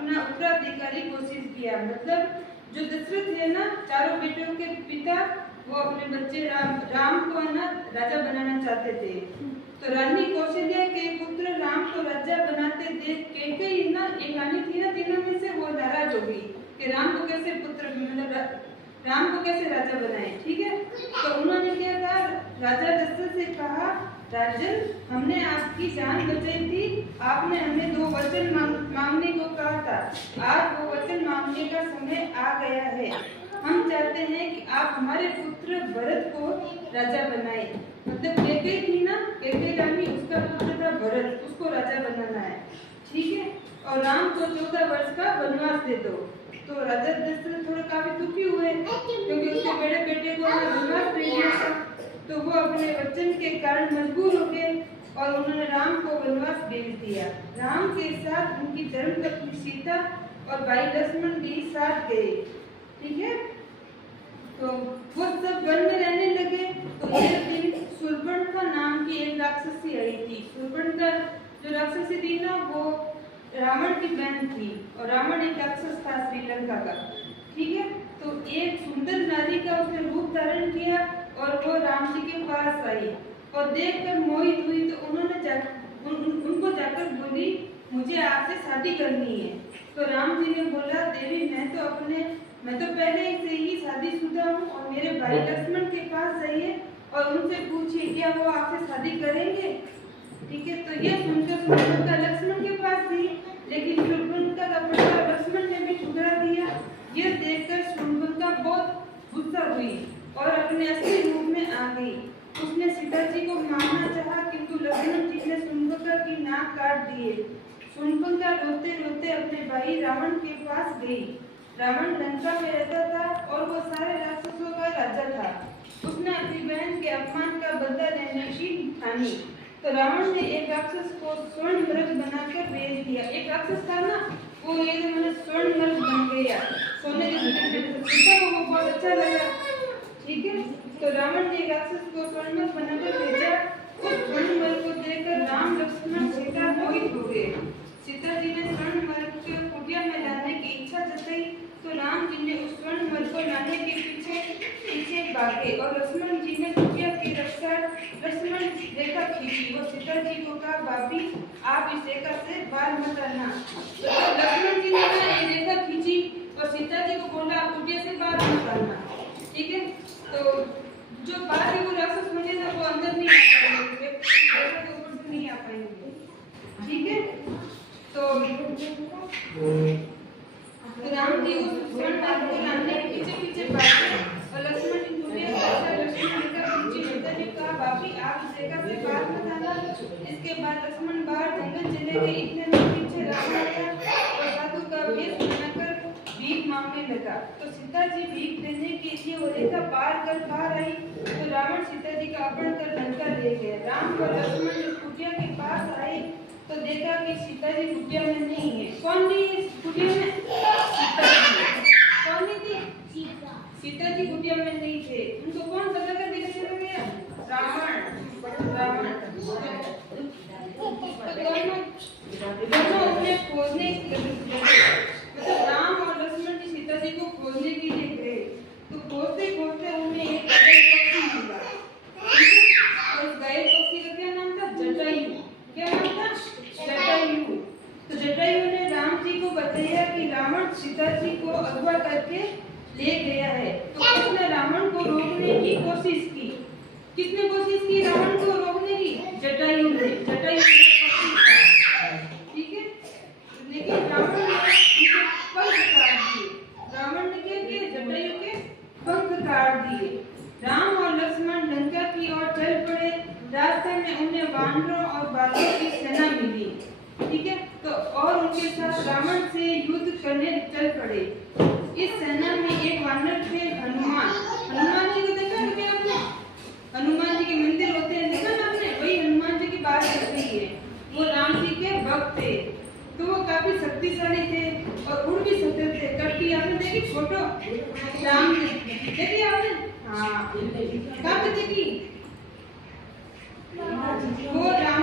अपना उत्तराधिकारी घोषित किया। मतलब जो दशरथ है ना, चारों बेटों के पिता, वो अपने बच्चे राम को है ना राजा बनाना चाहते थे। तो रानी कौशल्या के पुत्र राम को राजा बनाते देख कैकेयी ना, एक रानी थी ना, तीनों में से वो नाराज हो गई कि राम को कैसे पुत्र मतलब राम को कैसे राजा बनाए। ठीक है, तो उन्होंने क्या कहा, राजा दशरथ से कहा, राजन, हमने आपकी जान बचाई थी, आपने हमें 2 वचन मांगने को कहा था। आज वो वचन मांगने का समय आ गया है। हम चाहते हैं कि आप हमारे पुत्र भरत को राजा बनाए। मतलब कैकेयी थी ना, कैकेयी रानी, उसका पुत्र था भरत, उसको राजा बनाना है। ठीक है, और राम को 14 वर्ष का वनवास दे दो। तो राजा दशरथ थोड़े काफी दुखी हुए क्योंकि उसके बड़े बेटे को वनवास दे दिया था। तो वो अपने वचन के कारण मजबूर हो गए और उन्होंने राम को वनवास भेज दिया। राम के साथ उनकी धर्मपत्नी सीता और भाई लक्ष्मण भी साथ गए। ठीक है, तो वो सब वन में रहने लगे। तो एक दिन शूर्पणखा नाम की एक राक्षसी आई थी। शूर्पणखा जो राक्षसी थी ना, वो रावण की बहन थी और रावण एक राक्षस था श्रीलंका का। ठीक है, तो एक सुंदर नारी का उसने रूप धारण किया और वो राम जी के पास आई और देखकर मोहित हुई। तो उन्होंने उनको जाकर बोली, मुझे आपसे शादी करनी है। तो राम जी ने बोला, देवी, मैं तो पहले से ही शादीशुदा हूँ और मेरे भाई लक्ष्मण के पास जाइए और उनसे पूछिए क्या वो आपसे शादी करेंगे। ठीक है, तो ये सुनकर शूर्पणखा लक्ष्मण के पास गई, लेकिन शूर्पणखा का प्रस्ताव लक्ष्मण ने भी ठुकरा दिया। यह देखकर शूर्पणखा बहुत गुस्सा हुई और अपने असली रूप में आ गई। उसने सीता जी को मारना चाहा, किंतु लक्ष्मण जी ने शूर्पणखा की नाक काट दिए। शूर्पणखा रोते रोते अपने भाई रावण के पास गई। रावण लंका में रहता था और वो सारे राक्षसों का राजा था। उसने अपनी बहन के अपमान का बदला लेने की ठानी। तो रावण ने एक राक्षस को स्वर्ण मृग बनाकर भेज दिया। एक राक्षस था ना, वो ये मैंने स्वर्ण मृग बन गया, सोने के वो बहुत अच्छा लगा। ठीक है, तो रावण ने राक्षस को स्वर्ण मृग बनाकर भेजा। उस स्वर्ण मृग को देखकर राम, लक्ष्मण, सीता मोहित हो गए। सीता जी ने स्वर्ण मृग को कुटिया में लाने की इच्छा जताई, तो राम जी ने उस स्वर्ण मृग को लाने के पीछे भागे और लक्ष्मण जी ने कुटिया की रक्षा लक्ष्मण रेखा खींची। वो सीता जी को कहा, भाभी, आप इस रेखा से बाहर मत आना। तो लक्ष्मण जी ने ये रेखा खींची और सीता जी को बोला, आप कुटिया से बाहर मत आना। ठीक है, तो जो बाहर के वो राक्षस बने ना, वो अंदर नहीं आ पाएंगे, रेखा के ऊपर से नहीं आ पाएंगे। ठीक है, तो राम जी उस स्वर्ण मृग को लाने के पीछे भागे और लक्ष्मण जी कुटिया से लक्ष्मण रेखा खींची। सीता जी कहा, भाभी, आप इस रेखा से बाहर मत आना। इसके बाद लक्ष्मण बाहर जंगल चले गए। इतने में पीछे रावण आया और साधु का वेश बनाकर भीख मांगने लगा। तो सीता जी भीख देने के लिए वो रेखा पार कर बाहर आई। तो रावण सीता जी का अपहरण कर लंका ले गए। राम और लक्ष्मण जब कुटिया के पास आए तो देखा कि सीता जी कुटिया में नहीं है। कौन नहीं है कुटिया में? सीता जी। कौन नहीं थी? सीता जी कुटिया में नहीं थे। उनको कौन सजा कर देकर चला गया? रावण। दोनों उन्हें खोजने, मतलब राम और लक्ष्मण जी सीता जी को खोजने के लिए गए। तो खोजते खोजते उन्हें एक पक्षी मिला। और उस गाय पक्षी का क्या नाम था? जटायु। क्या नाम था? जटायु। तो जटायु ने राम जी को बताया कि रावण सीता जी को अगवा करके ले गया है। तो उसने रावण को रोकने की कोशिश की। किसने कोशिश की रावण को रोकने की? जटायु ने। जटायु ठीक है, लेकिन रावण ने उनके पंख काट दिए। रावण ने क्या किया? जटायु के पंख काट दिए। राम और लक्ष्मण लंका की ओर चल पड़े। रास्ते में उन्हें वानरों और बालों की सेना मिली। ठीक है, तो और उनके साथ रावण से युद्ध करने चल पड़े। इस सेना में एक वानर थे हनुमान। हनुमान जी को देखा है क्या आपने? हनुमान जी के मंदिर होते हैं, देखा ना आपने? वही हनुमान जी की बात कर रही है। वो राम जी के भक्त थे। तो वो काफी शक्तिशाली थे और उड़ भी सकते थे। कट्टी आपने देखी फोटो? राम ने देखी आपने? हाँ, कहाँ पे देखी? वो राम